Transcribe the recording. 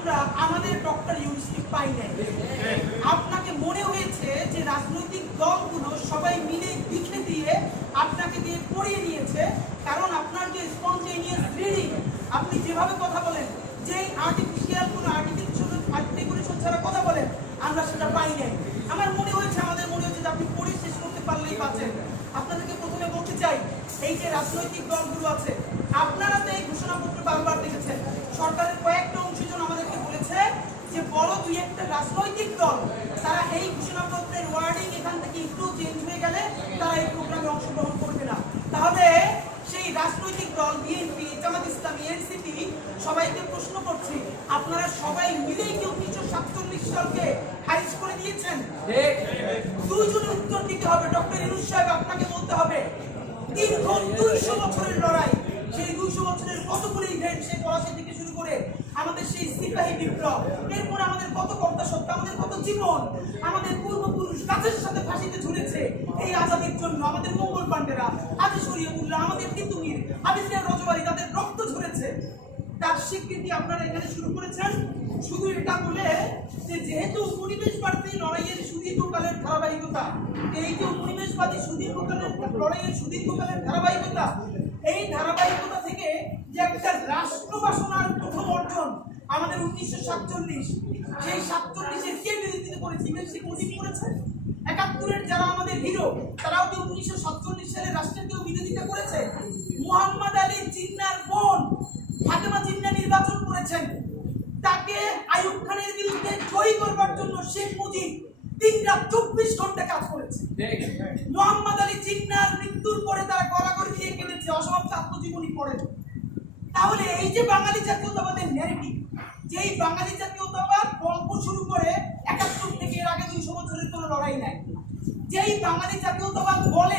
আমরা আমাদের ডক্টর ইউনূসকে পাই নাই। আপনাকে মনে হয়েছে যে রাজনৈতিক দলগুলো সবাই মিলে লিখে দিয়ে আপনাকে দিয়ে পড়িয়ে নিয়েছে, কারণ আপনার যে স্পন্টেনিয়াস রিডিং, আপনি যেভাবে কথা বলেন, যে আর্টিফিশিয়াল কোনো আর্টিকুলেশন ছাড়া কথা বলেন, আমরা সেটা পাই নাই। আমাদের মনে হয়েছে যে আপনি পড়ে শেষ করতে পারলেই বাঁচেন। আপনাদেরকে প্রথমে বলতে চাই, এই যে রাজনৈতিক দলগুলো আছে, আপনারা তো এই ঘোষণাপত্র বারবার দেখেছেন। সরকারের কয়েকটা অংশজন আমাদেরকে বলেছে যে বড় দুই একটা রাজনৈতিক দল তারা এই ঘোষণাপত্রের ওয়ার্ডিং এখান থেকে একটু চেঞ্জ হয়ে গেলে তারা এই প্রোগ্রামে অংশগ্রহণ করবে না। তাহলে সেই রাজনৈতিক দল বিএনপি, জামাত ইসলামী, এনসিপি সবাইকে প্রশ্ন করছি, আপনারা সবাই মিলেই কি 1947 সালকে খারিজ করে দিয়েছেন? দুইজনের উত্তর দিতে হবে। ডক্টর ইউনূস সাহেব, আপনাকে বলতে হবে দীর্ঘ 200 বছরের লড়াই, সেই 200 বছরের কতগুলো ইভেন্ট, সেই পলাশী থেকে শুরু করে আমাদের সেই সিপাহী বিপ্লব, এরপর আমাদের কত কর্তা সত্তা, আমাদের কত জীবন, আমাদের পূর্বপুরুষ গাছের সাথে ফাঁসিতে ঝুলেছে এই আজাদির জন্য। আমাদের মঙ্গল পান্ডেরা, হাজী শরীয়তুল্লাহ, আমাদের তিতুমির, আবিসিয়া রজবাড়ি, তাদের রক্ত ঝরেছে। তার স্বীকৃতি আপনারা এখানে শুরু করেছেন শুধু এটা বলে যে যেহেতু উপনিবেশবাদী লড়াইয়ের সুদীর্ঘকালের ধারাবাহিকতা, এই যে উপনিবেশবাদী লড়াইয়ের সুদীর্ঘকালের ধারাবাহিকতা, এই ধারাবাহিকতা থেকে যে একটা রাষ্ট্র বাসনার প্রথম অর্জন আমাদের 1947, সেই 47-এর কে বিরোধিতা করেছে? শেখ মুজিব করেছে। 71-এর যারা আমাদের হিরো, তারাও কি 1947 সালে রাষ্ট্রের কেউ বিরোধিতা করেছে? মুহাম্মদ আলী জিন্নার বোন ফাতেমা জিন্না নির্বাচন করেছেন, তাকে আইয়ুব খানের বিরুদ্ধে জয়ী করবার জন্য শেখ মুজিব 3 রাত 24 ঘন্টা কাজ করেছে। মুহাম্মদ আলী জিন্নার মৃত্যুর পরে তারা গলাগলি দিয়ে কেঁদেছে, অসমাপ্ত আত্মজীবনী পড়েন। তাহলে এই যে বাঙালি জাতীয়তাবাদের ন্যারেটিভ, যেই বাঙালি জাতীয়তাবাদ গল্প শুরু করে 71 থেকে এর আগে 200 বছরের কোনো লড়াই নাই, যেই বাঙালি জাতীয়তাবাদ বলে